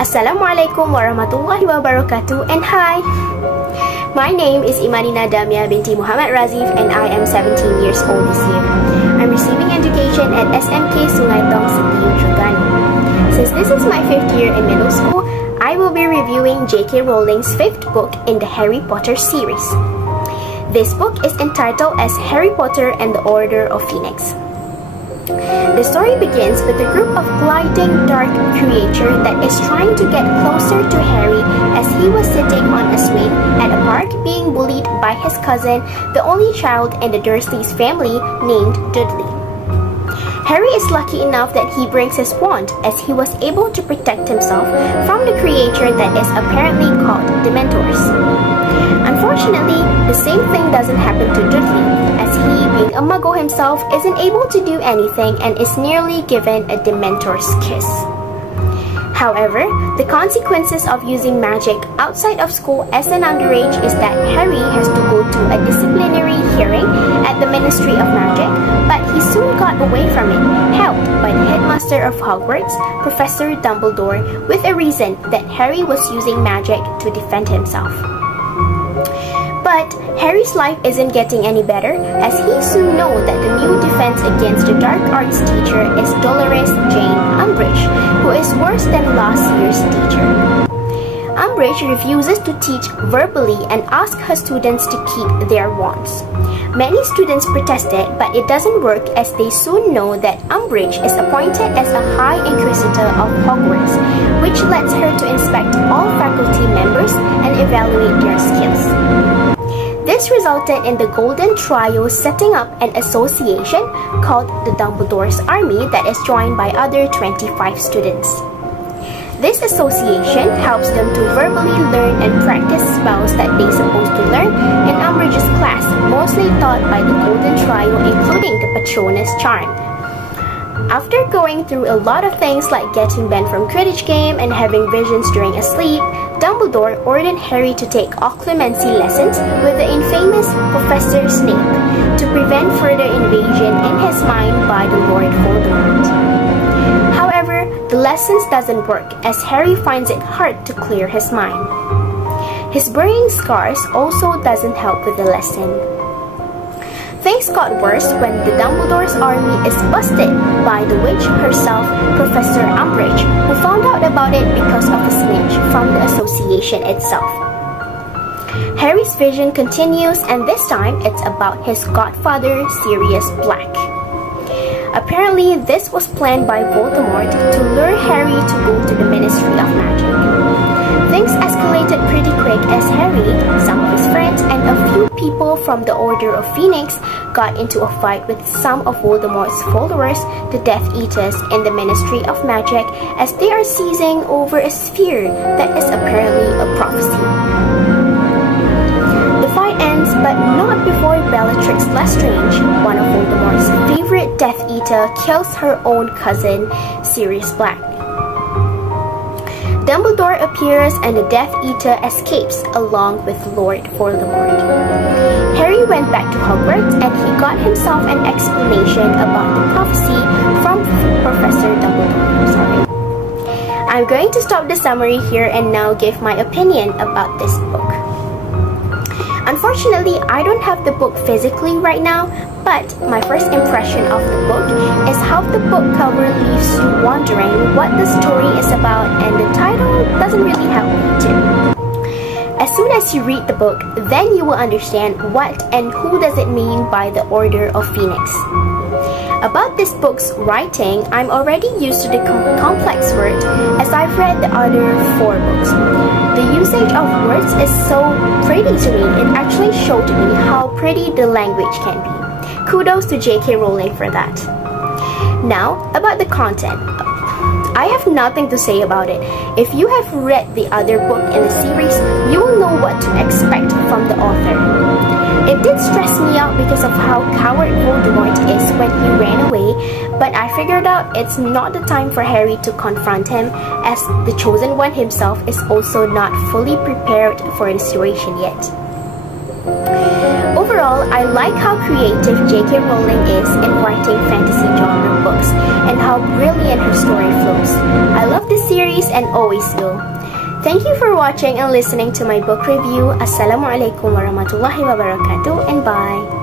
Assalamualaikum warahmatullahi wabarakatuh, and hi! My name is Imanina Damia binti Muhammad Razif and I am 17 years old this year. I'm receiving education at SMK Sungai Tong City, Terengganu. Since this is my 5th year in middle school, I will be reviewing J.K. Rowling's 5th book in the Harry Potter series. This book is entitled as Harry Potter and the Order of Phoenix. The story begins with a group of gliding dark creature that is trying to get closer to Harry as he was sitting on a swing at a park being bullied by his cousin, the only child in the Dursleys family named Dudley. Harry is lucky enough that he brings his wand as he was able to protect himself from the creature that is apparently called Dementors. Unfortunately, the same thing doesn't happen to Dudley, as he, being a muggle himself, isn't able to do anything and is nearly given a Dementor's kiss. However, the consequences of using magic outside of school as an underage is that Harry has to go to a disciplinary hearing at the Ministry of Magic, but he soon got away from it, helped by the headmaster of Hogwarts, Professor Dumbledore, with a reason that Harry was using magic to defend himself. But Harry's life isn't getting any better, as he soon knows that the new defense against the dark arts teacher is Dolores Jane Umbridge, who is worse than last year's teacher. Umbridge refuses to teach verbally and asks her students to keep their wands. Many students protested, but it doesn't work as they soon know that Umbridge is appointed as a High Inquisitor of Hogwarts, which lets her to inspect all faculty members and evaluate their skills. This resulted in the Golden Trio setting up an association called the Dumbledore's Army that is joined by other 25 students. This association helps them to verbally learn and practice spells that they're supposed to learn in Umbridge's class, mostly taught by the Golden Trio, including the Patronus Charm. After going through a lot of things like getting banned from Quidditch game and having visions during a sleep, Dumbledore ordered Harry to take occlumency lessons with the infamous Professor Snape to prevent further invasion in his mind by the Lord Voldemort. However, the lessons doesn't work as Harry finds it hard to clear his mind. His burning scars also doesn't help with the lesson. Things got worse when the Dumbledore's army is busted by the witch herself, Professor Umbridge, who found out about it because of a snitch from the association itself. Harry's vision continues, and this time it's about his godfather, Sirius Black. Apparently, this was planned by Voldemort to lure Harry to go to the Ministry of Magic. Things escalated pretty quick as Harry, some of his friends, and a few people from the Order of Phoenix got into a fight with some of Voldemort's followers, the Death Eaters, in the Ministry of Magic as they are seizing over a sphere that is apparently a prophecy. The fight ends, but not before Bellatrix Lestrange, one of Voldemort's favorite Death Eater, kills her own cousin, Sirius Black. Dumbledore appears and the Death Eater escapes along with Lord Voldemort. Harry went back to Hogwarts and he got himself an explanation about the prophecy from Professor Dumbledore. I'm going to stop the summary here and now give my opinion about this book. Unfortunately, I don't have the book physically right now, but my first impression of the book is how the book cover leaves you wondering what the story is about, and the title doesn't really help me too. As soon as you read the book, then you will understand what and who does it mean by the Order of Phoenix. About this book's writing, I'm already used to the complex word as I've read the other 4 books. The usage of words is so pretty to me, it actually showed me how pretty the language can be. Kudos to J.K. Rowling for that. Now, about the content. I have nothing to say about it. If you have read the other book in the series, you will know what to expect from the author. It did stress me out because of how coward Voldemort is when he ran away, but I figured out it's not the time for Harry to confront him, as the Chosen One himself is also not fully prepared for the situation yet. Overall, I like how creative J.K. Rowling is in writing fantasy genre books and how brilliant her story flows. I love this series and always will. Thank you for watching and listening to my book review. Assalamualaikum warahmatullahi wabarakatuh and bye.